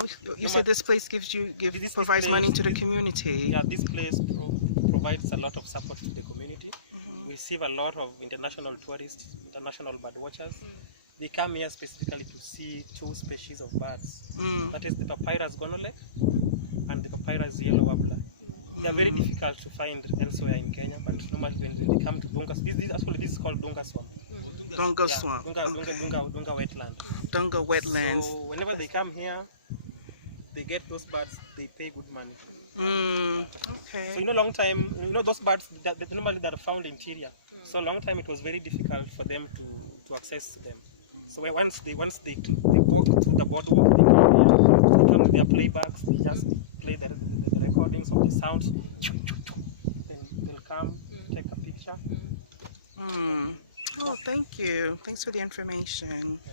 Oh, you said this place provides place, money to the community. Yeah, this place provides a lot of support to the community. We receive a lot of international tourists, international bird watchers. They come here specifically to see two species of birds. That is the papyrus gonolek and the papyrus yellow warbler. They are very difficult to find elsewhere in Kenya, but normally when they come to Dunga, this is called Dunga swamp. Dunga swamp. Dunga wetland. Dunga wetlands. So whenever they come here, they get those birds. They pay good money. Okay. So long time, those birds that normally that are found interior. So long time it was very difficult for them to access them. So once they walk through the boardwalk, they come here. They come with their playbacks. They just play the recordings of the sounds. Then they'll come, take a picture. Oh, thank you. Thanks for the information. Yeah.